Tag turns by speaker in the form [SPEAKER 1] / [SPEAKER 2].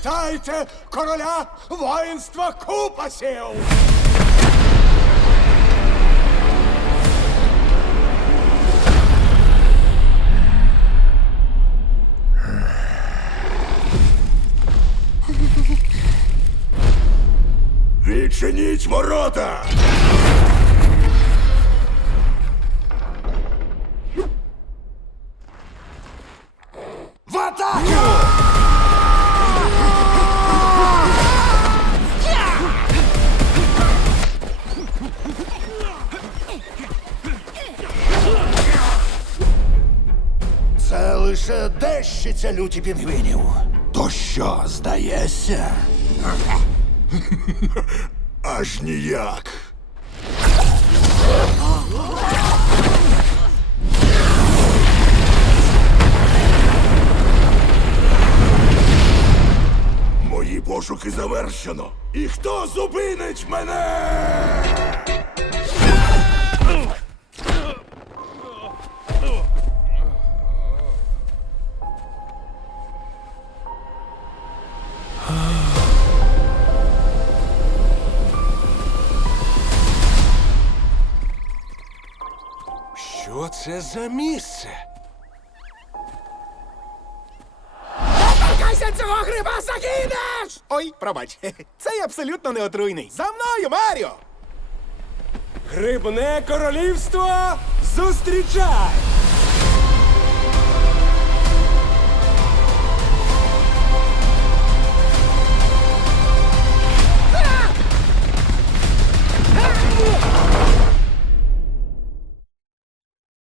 [SPEAKER 1] Вітайте короля воїнства Купасів!
[SPEAKER 2] Відчиніть ворота! В атаку! Лише дещиця люті пінгвінів. То що, здається? Аж ніяк. Мої пошуки завершено. І хто зупинить мене?
[SPEAKER 1] Що це за місце? Торкайся цього гриба загинеш! Ой, пробач, цей абсолютно не отруйний. За мною, Маріо! Грибне королівство зустрічай!